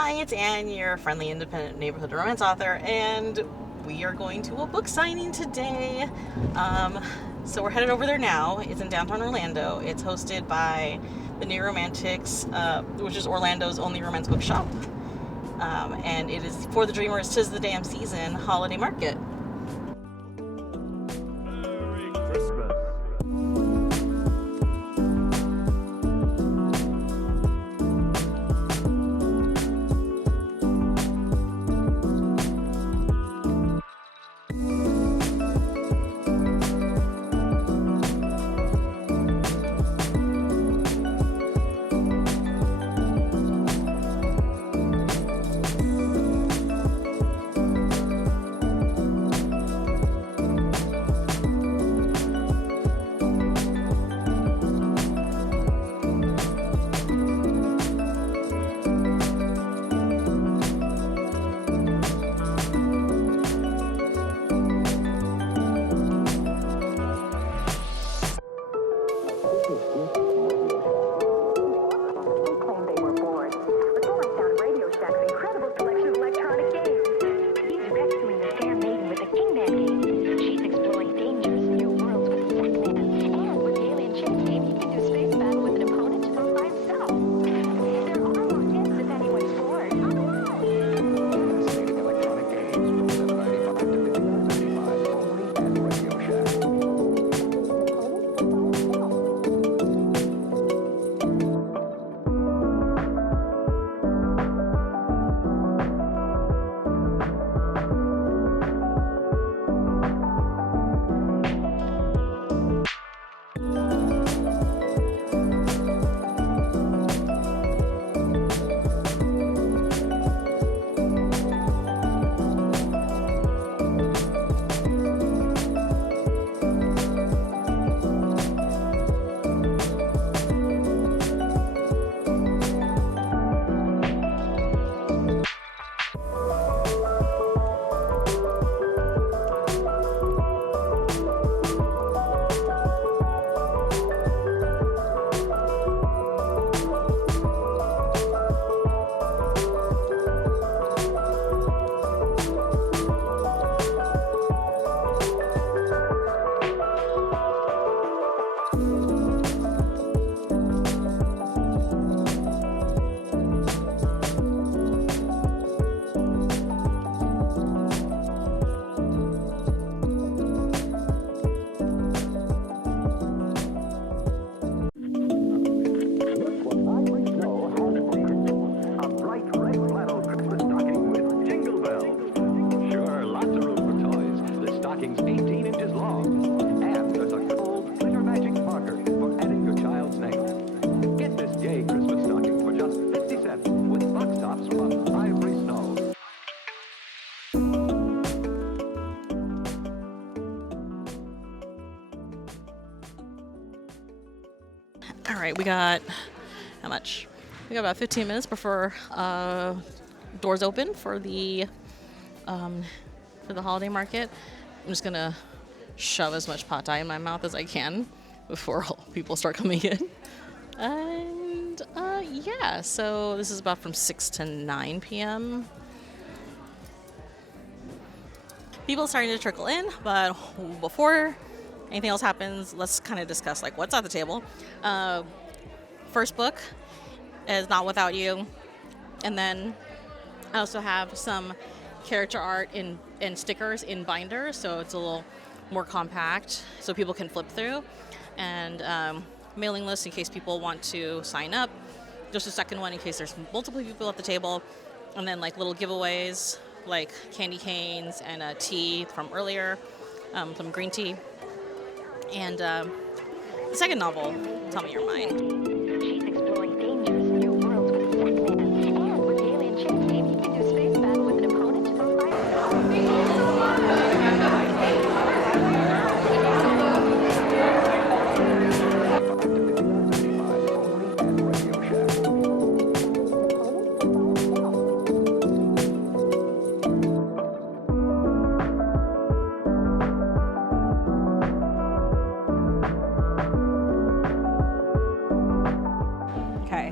Hi, it's Anne, your friendly independent neighborhood romance author, and we are going to a book signing today. So we're headed over there now. It's in downtown Orlando. It's hosted by the New Romantics, which is Orlando's only romance bookshop. And it is for the dreamers, 'tis the damn season holiday market. Merry Christmas. All right, we got, how much? We got about 15 minutes before doors open for the holiday market. I'm just gonna shove as much pad thai in my mouth as I can before all people start coming in. And yeah, so this is about from 6 to 9 p.m. People are starting to trickle in, but before anything else happens, let's kind of discuss like what's at the table. First book is Not Without You, and then I also have some character art and stickers in binders, so it's a little more compact, so people can flip through, and mailing list in case people want to sign up. Just a second one in case there's multiple people at the table, and then like little giveaways like candy canes and a tea from earlier, some green tea. And the second novel, Tell Me You're Mine. She's exploring dangerous new worlds with Pac-Man, and with the alien chip, maybe you can do space battle with an opponent from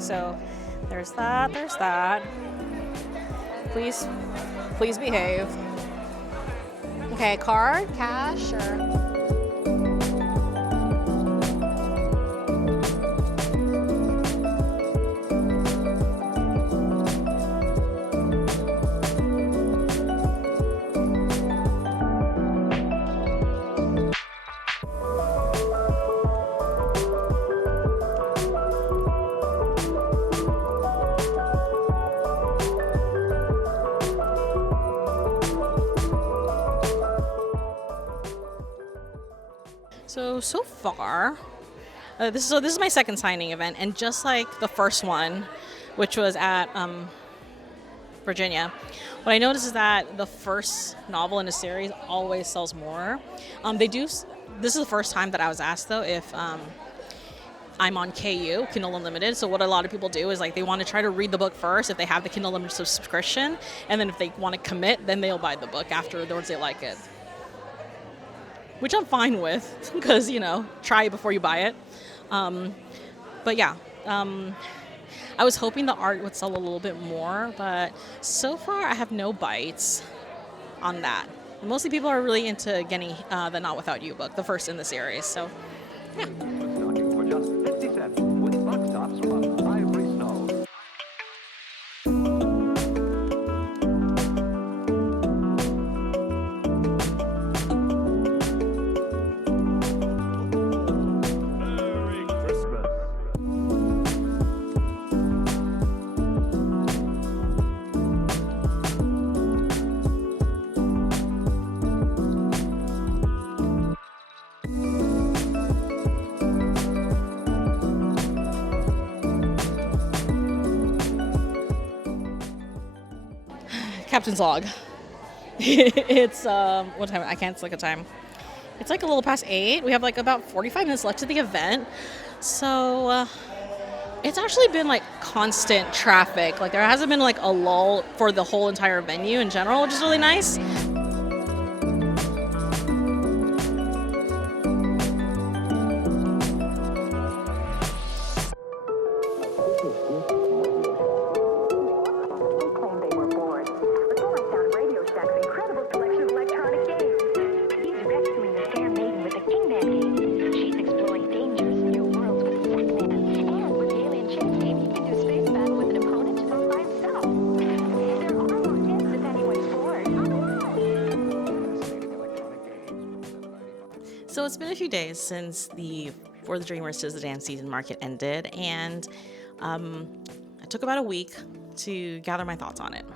So there's that. Please behave. Okay, card, cash, or... So far, this is my second signing event, and just like the first one, which was at Virginia, what I noticed is that the first novel in a series always sells more. This is the first time that I was asked though if I'm on KU, Kindle Unlimited. So what a lot of people do is like they want to try to read the book first if they have the Kindle Unlimited subscription, and then if they want to commit, then they'll buy the book afterwards they like it. Which I'm fine with, because, try it before you buy it. But yeah, I was hoping the art would sell a little bit more, but so far I have no bites on that. Mostly people are really into getting the Not Without You book, the first in the series, so yeah. Stocking for just 50 cents with box tops from Ivory Snow. Merry Christmas. Captain's log. It's what time? I can't look at time. It's like a little past 8. We have like about 45 minutes left to the event. So it's actually been like constant traffic. Like there hasn't been like a lull for the whole entire venue in general, which is really nice. They claim they were bored. But Lawrence found Radio Shack's incredible selection of electronic games. He's rescuing the fair maiden with the Kingman game. She's exploring dangerous new worlds with Stickman. And with the alien chess game, he can do space battle with an opponent or by himself. There are more hints if anyone's bored. So it's been a few days since the For the Dreamers to the Dance season market ended, and I took about a week to gather my thoughts on it.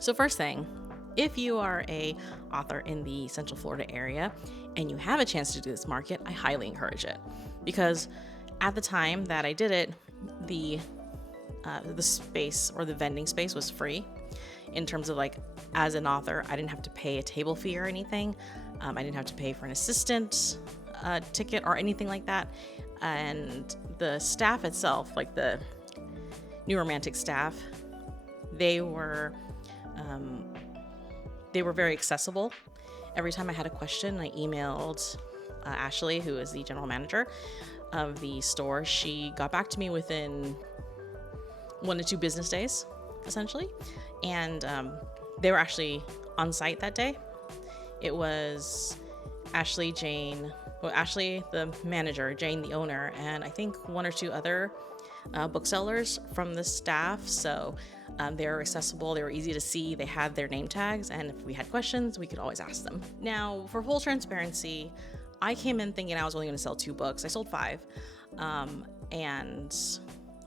So first thing, if you are a author in the Central Florida area and you have a chance to do this market, I highly encourage it, because at the time that I did it, the space or the vending space was free. In terms of like, as an author, I didn't have to pay a table fee or anything. I didn't have to pay for an assistant ticket or anything like that. And the staff itself, like the New Romantic staff, they were very accessible. Every time I had a question, I emailed Ashley, who is the general manager of the store. She got back to me within 1 to 2 business days, essentially. And they were actually on site that day. It was Ashley, the manager, Jane, the owner, and I think 1 or 2 other booksellers from the staff. So they were accessible, they were easy to see, they had their name tags, and if we had questions, we could always ask them. Now, for full transparency, I came in thinking I was only going to sell 2 books. I sold 5, and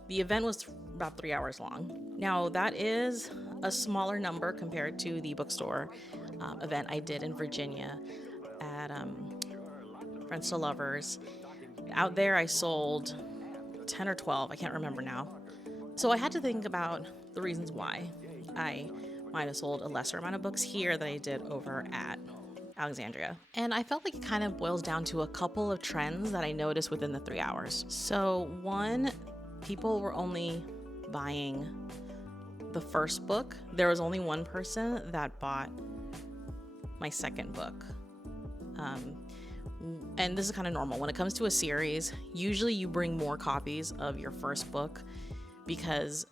the event was about 3 hours long. Now, that is a smaller number compared to the bookstore event I did in Virginia at Friends to Lovers. Out there, I sold 10 or 12, I can't remember now. So I had to think about the reasons why I might have sold a lesser amount of books here than I did over at Alexandria. And I felt like it kind of boils down to a couple of trends that I noticed within the 3 hours. So one, people were only buying the first book. There was only one person that bought my second book. And this is kind of normal. When it comes to a series, usually you bring more copies of your first book because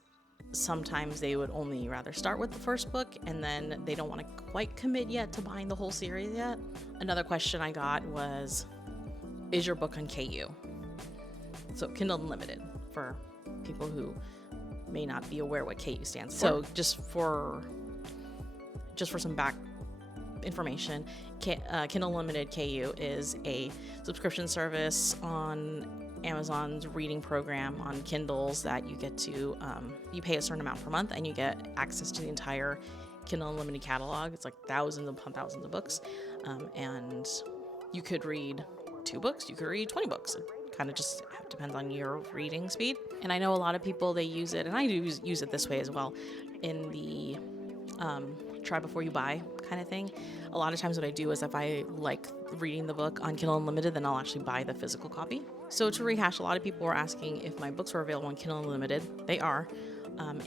sometimes they would only rather start with the first book and then they don't want to quite commit yet to buying the whole series yet. Another question I got was, is your book on KU? So Kindle Unlimited, for people who may not be aware what KU stands for. So just for some back information, Kindle Unlimited KU is a subscription service on Amazon's reading program on Kindles that you get to, you pay a certain amount per month and you get access to the entire Kindle Unlimited catalog. It's like thousands upon thousands of books. And you could read 2 books, you could read 20 books. It kind of just depends on your reading speed. And I know a lot of people, they use it, and I do use it this way as well, in the try before you buy kind of thing. A lot of times what I do is if I like reading the book on Kindle Unlimited, then I'll actually buy the physical copy. So to rehash, a lot of people were asking if my books were available on Kindle Unlimited. They are.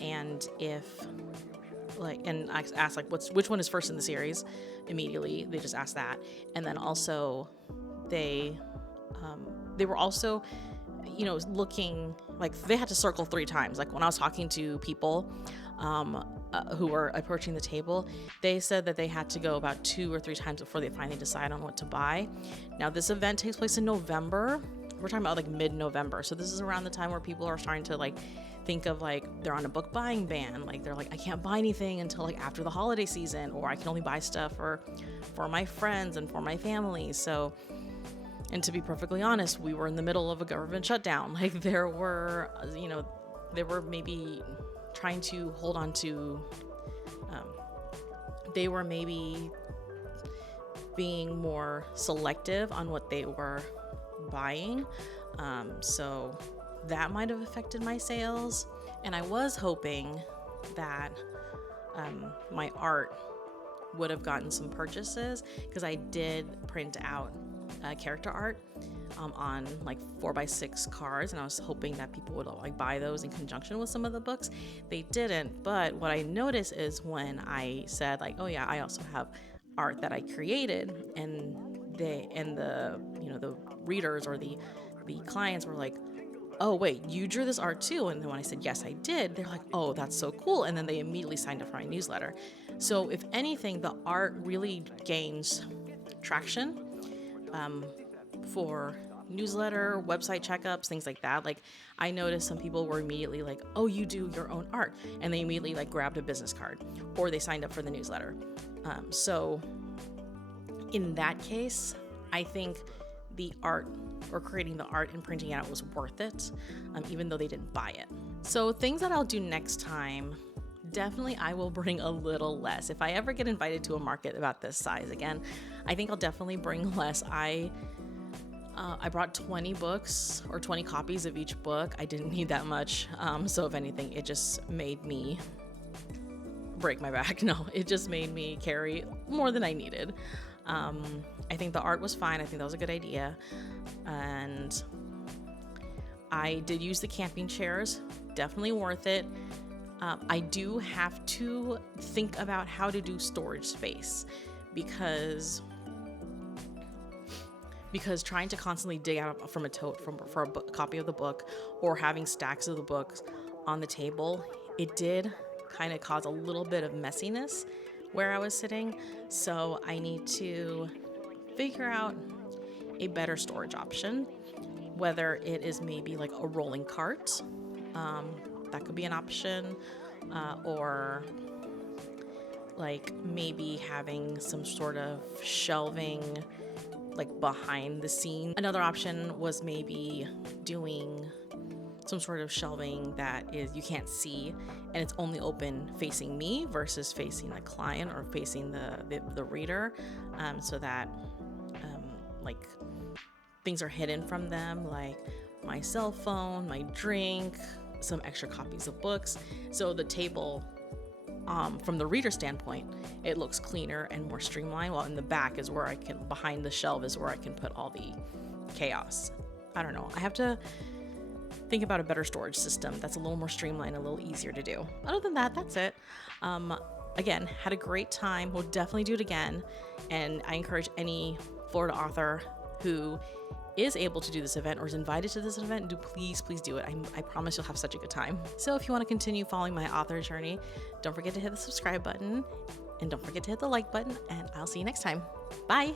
And if and I asked which one is first in the series. Immediately they just asked that. And then also they were also, looking, like, they had to circle 3 times. Like when I was talking to people who were approaching the table, they said that they had to go about 2 or 3 times before they finally decide on what to buy. Now this event takes place in November. We're talking about like mid-November. So this is around the time where people are starting to like think of like they're on a book buying ban. Like they're like, I can't buy anything until like after the holiday season, or I can only buy stuff for my friends and for my family. So, and to be perfectly honest, we were in the middle of a government shutdown. Like there were maybe trying to hold on to, they were maybe being more selective on what they were buying. So that might have affected my sales. And I was hoping that my art would have gotten some purchases, because I did print out character art on like 4x6 cards, and I was hoping that people would like buy those in conjunction with some of the books. They didn't, but what I noticed is when I said like, oh yeah, I also have art that I created, and the readers or the clients were like, oh wait, you drew this art too? And then when I said yes I did, they're like, oh, that's so cool, and then they immediately signed up for my newsletter. So if anything, the art really gains traction for newsletter, website checkups, things like that. Like I noticed some people were immediately like, oh, you do your own art, and they immediately like grabbed a business card, or they signed up for the newsletter. So in that case, I think the art, or creating the art and printing it out, was worth it, even though they didn't buy it. So things that I'll do next time, definitely I will bring a little less. If I ever get invited to a market about this size again, I think I'll definitely bring less. I brought 20 books, or 20 copies of each book. I didn't need that much. So if anything, it just made me break my back. No, it just made me carry more than I needed. I think the art was fine. I think that was a good idea. And I did use the camping chairs. Definitely worth it. I do have to think about how to do storage space, because trying to constantly dig out from a tote for a copy of the book, or having stacks of the books on the table, it did kind of cause a little bit of messiness where I was sitting. So I need to figure out a better storage option, whether it is maybe like a rolling cart. That could be an option, or like maybe having some sort of shelving like behind the scene. Another option was maybe doing some sort of shelving that is you can't see, and it's only open facing me versus facing the client or facing the reader, so that like things are hidden from them, like my cell phone, my drink, some extra copies of books. So the table, from the reader standpoint, it looks cleaner and more streamlined, while in the back is where behind the shelf is where I can put all the chaos. I don't know. I have to think about a better storage system that's a little more streamlined, a little easier to do. Other than that, that's it. Again, had a great time. We'll definitely do it again. And I encourage any Florida author who is able to do this event or is invited to this event, please do it. I promise you'll have such a good time. So if you want to continue following my author journey, don't forget to hit the subscribe button and don't forget to hit the like button, and I'll see you next time. Bye.